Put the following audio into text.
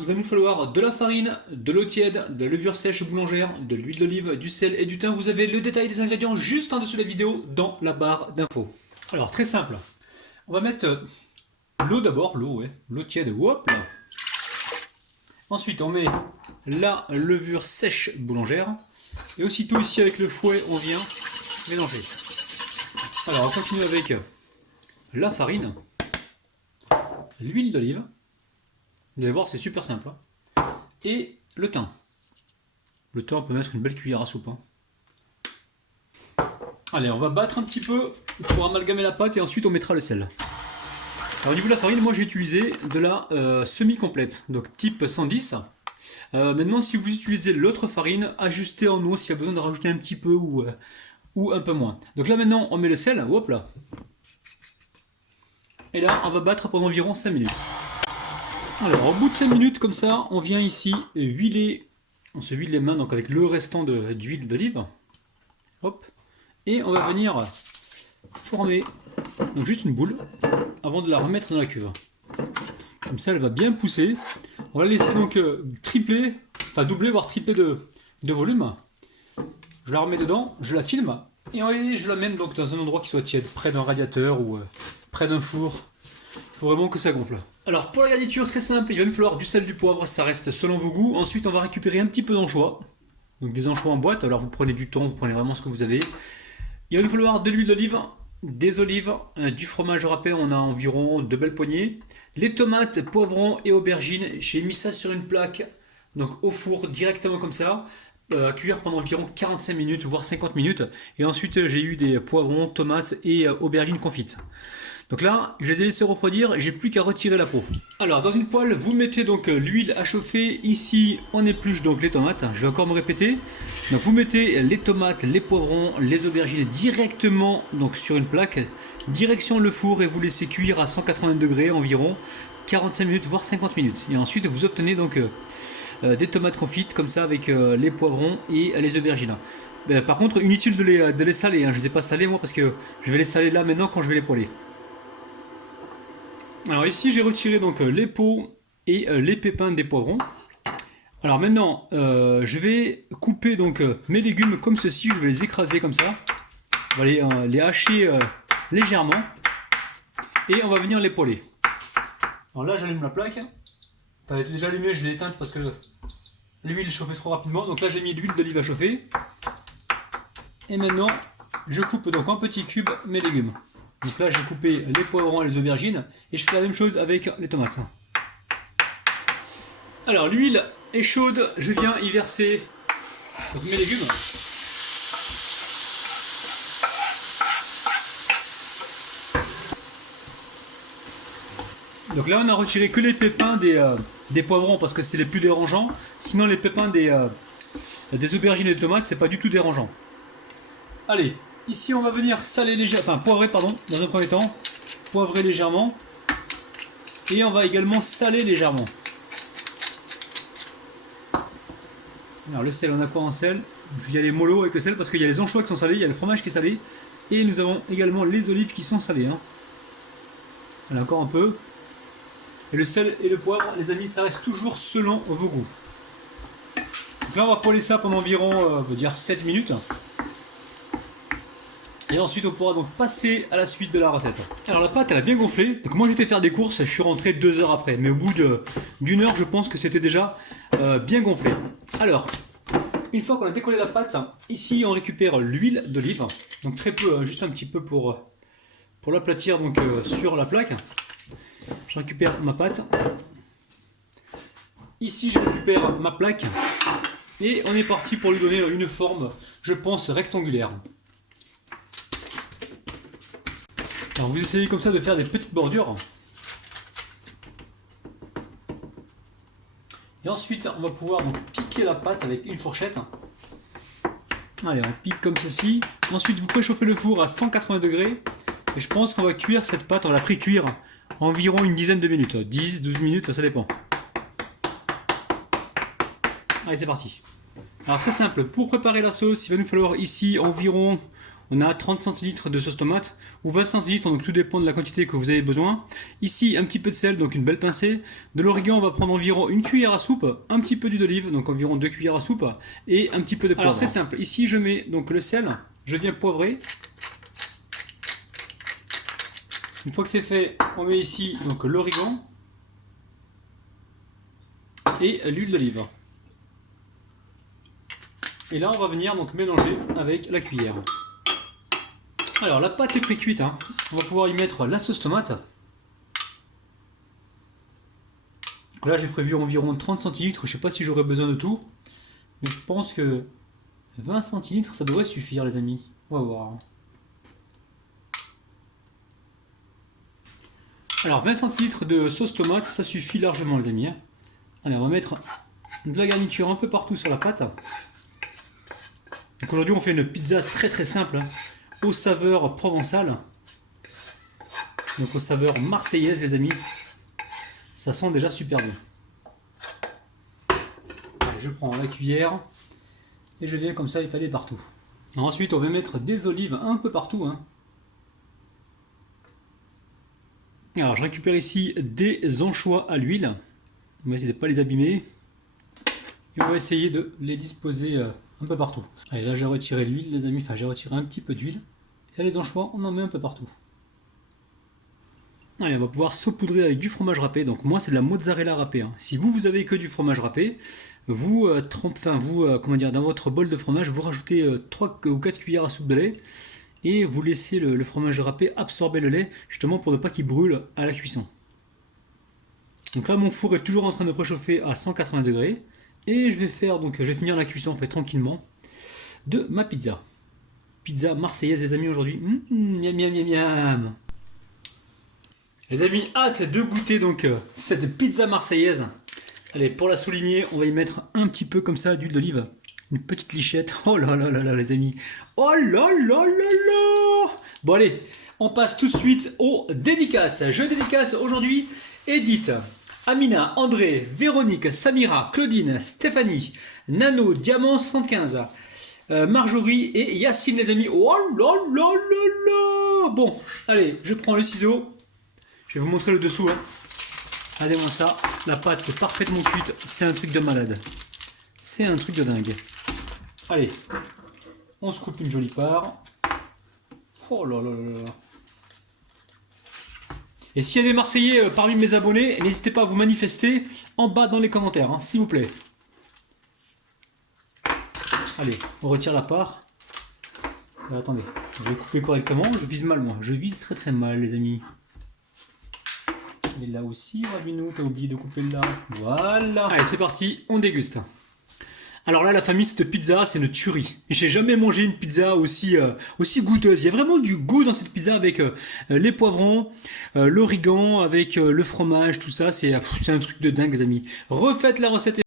il va nous falloir de la farine, de l'eau tiède, de la levure sèche boulangère, de l'huile d'olive, du sel et du thym. Vous avez le détail des ingrédients juste en dessous de la vidéo dans la barre d'infos. Alors très simple, on va mettre l'eau d'abord, l'eau tiède, hop là. Ensuite on met la levure sèche boulangère et aussitôt ici avec le fouet on vient mélanger. Alors on continue avec la farine, l'huile d'olive. Vous allez voir, c'est super simple. Hein. Et le thym. Le thym, on peut mettre une belle cuillère à soupe. Hein. Allez, on va battre un petit peu pour amalgamer la pâte et ensuite on mettra le sel. Alors, au niveau de la farine, moi j'ai utilisé de la semi-complète, donc type 110. Maintenant, si vous utilisez l'autre farine, ajustez en eau s'il y a besoin de rajouter un petit peu ou un peu moins. Donc là maintenant, on met le sel, hop là. Et là, on va battre pendant environ 5 minutes. Alors, au bout de 5 minutes, comme ça, on vient ici huiler, on se huile les mains donc avec le restant d'huile d'olive. Hop. Et on va venir former donc juste une boule avant de la remettre dans la cuve. Comme ça, elle va bien pousser. On va la laisser donc tripler, enfin doubler, voire tripler de volume. Je la remets dedans, je la filme et je la mène donc dans un endroit qui soit tiède, près d'un radiateur ou près d'un four. Il faut vraiment que ça gonfle. Alors pour la garniture, très simple, il va nous falloir du sel, du poivre, ça reste selon vos goûts. Ensuite on va récupérer un petit peu d'anchois. Donc des anchois en boîte, alors vous prenez du thon, vous prenez vraiment ce que vous avez. Il va nous falloir de l'huile d'olive, des olives, du fromage râpé, on a environ 2 belles poignées. Les tomates, poivrons et aubergines, j'ai mis ça sur une plaque, donc au four directement comme ça. Cuire pendant environ 45 minutes, voire 50 minutes. Et ensuite j'ai eu des poivrons, tomates et aubergines confites. Donc là, je les ai laissés refroidir et j'ai plus qu'à retirer la peau. Alors dans une poêle, vous mettez donc l'huile à chauffer. Ici, on épluche donc les tomates. Je vais encore me répéter. Donc vous mettez les tomates, les poivrons, les aubergines directement donc sur une plaque. Direction le four et vous laissez cuire à 180 degrés environ 45 minutes voire 50 minutes. Et ensuite vous obtenez donc des tomates confites comme ça avec les poivrons et les aubergines. Par contre, inutile de les saler. Hein. Je ne les ai pas salés moi parce que je vais les saler là maintenant quand je vais les poêler. Alors ici j'ai retiré donc les peaux et les pépins des poivrons. Alors maintenant je vais couper donc mes légumes comme ceci, je vais les écraser comme ça. On va les hacher légèrement et on va venir les poêler. Alors là j'allume la plaque. Enfin, elle était déjà allumée, je l'ai éteinte parce que l'huile chauffait trop rapidement. Donc là j'ai mis l'huile d'olive à chauffer. Et maintenant je coupe donc en petits cubes mes légumes. Donc là j'ai coupé les poivrons et les aubergines et je fais la même chose avec les tomates. Alors l'huile est chaude, je viens y verser mes légumes. Donc là on a retiré que les pépins des poivrons parce que c'est les plus dérangeants. Sinon les pépins des aubergines et des tomates c'est pas du tout dérangeant. Allez. Ici, on va venir saler légèrement, enfin poivrer, pardon, dans un premier temps. Poivrer légèrement. Et on va également saler légèrement. Alors, le sel, on a quoi en sel? Il y a les mollo avec le sel parce qu'il y a les anchois qui sont salés, il y a le fromage qui est salé. Et nous avons également les olives qui sont salées. Hein. Voilà, encore un peu. Et le sel et le poivre, les amis, ça reste toujours selon vos goûts. Donc là, on va poêler ça pendant environ, on va dire 7 minutes. Et ensuite on pourra donc passer à la suite de la recette. Alors la pâte elle a bien gonflé, donc moi j'étais faire des courses, je suis rentré 2 heures après, mais au bout d'une heure je pense que c'était déjà bien gonflé. Alors, une fois qu'on a décollé la pâte, ici on récupère l'huile d'olive, donc très peu, juste un petit peu pour l'aplatir donc sur la plaque. Je récupère ma pâte. Ici je récupère ma plaque et on est parti pour lui donner une forme, je pense, rectangulaire. Alors vous essayez comme ça de faire des petites bordures. Et ensuite on va pouvoir donc piquer la pâte avec une fourchette. Allez, on pique comme ceci. Ensuite vous préchauffez le four à 180 degrés. Et je pense qu'on va cuire cette pâte, on va la pré-cuire environ une dizaine de minutes. 10-12 minutes, ça dépend. Allez c'est parti. Alors très simple, pour préparer la sauce, il va nous falloir ici environ on a 30 centilitres de sauce tomate ou 20 centilitres, donc tout dépend de la quantité que vous avez besoin. Ici, un petit peu de sel, donc une belle pincée. De l'origan, on va prendre environ une cuillère à soupe, un petit peu d'huile d'olive, donc environ 2 cuillères à soupe, et un petit peu de poivre. Alors très simple, ici je mets donc le sel, je viens poivrer. Une fois que c'est fait, on met ici donc l'origan et l'huile d'olive. Et là, on va venir donc mélanger avec la cuillère. Alors, la pâte est pré-cuite, hein. On va pouvoir y mettre la sauce tomate. Donc là, j'ai prévu environ 30 centilitres. Je ne sais pas si j'aurai besoin de tout, mais je pense que 20 centilitres, ça devrait suffire, les amis. On va voir. Alors, 20 centilitres de sauce tomate, ça suffit largement, les amis. Allez, on va mettre de la garniture un peu partout sur la pâte. Donc aujourd'hui, on fait une pizza très très simple, hein, aux saveurs provençales. Donc aux saveurs marseillaises, les amis. Ça sent déjà super bon. Allez, je prends la cuillère et je viens comme ça étaler partout. Ensuite, on va mettre des olives un peu partout, hein. Alors, je récupère ici des anchois à l'huile. On va essayer de ne pas les abîmer. Et on va essayer de les disposer un peu partout. Allez, là j'ai retiré l'huile, les amis. Enfin, j'ai retiré un petit peu d'huile. Et là, les anchois, on en met un peu partout. Allez, on va pouvoir saupoudrer avec du fromage râpé. Donc moi, c'est de la mozzarella râpée, hein. Si vous avez que du fromage râpé, vous comment dire, dans votre bol de fromage, vous rajoutez 3 ou 4 cuillères à soupe de lait et vous laissez le fromage râpé absorber le lait, justement pour ne pas qu'il brûle à la cuisson. Donc là, mon four est toujours en train de préchauffer à 180 degrés. Et je vais finir la cuisson tranquillement de ma pizza. Pizza marseillaise, les amis, aujourd'hui. Miam, miam, miam, miam. Les amis, hâte de goûter donc cette pizza marseillaise. Allez, pour la souligner, on va y mettre un petit peu comme ça d'huile d'olive. Une petite lichette. Oh là là là là, les amis. Oh là là là là. Bon, allez, on passe tout de suite aux dédicaces. Je dédicace aujourd'hui Edith, Amina, André, Véronique, Samira, Claudine, Stéphanie, Nano, Diamant 75, Marjorie et Yacine, les amis. Oh là là là là. Bon, allez, je prends le ciseau. Je vais vous montrer le dessous, hein. Regardez-moi ça. La pâte est parfaitement cuite. C'est un truc de malade. C'est un truc de dingue. Allez, on se coupe une jolie part. Oh là là là là. Et s'il y a des Marseillais parmi mes abonnés, n'hésitez pas à vous manifester en bas dans les commentaires, hein, s'il vous plaît. Allez, on retire la part. Attendez, je vais couper correctement. Je vise mal, moi. Je vise très très mal, les amis. Et là aussi, Rabinou, t'as oublié de couper là. Voilà. Allez, c'est parti, on déguste. Alors là, la famille, cette pizza, c'est une tuerie. J'ai jamais mangé une pizza aussi goûteuse. Il y a vraiment du goût dans cette pizza avec les poivrons, l'origan, avec le fromage, tout ça. C'est un truc de dingue, les amis. Refaites la recette.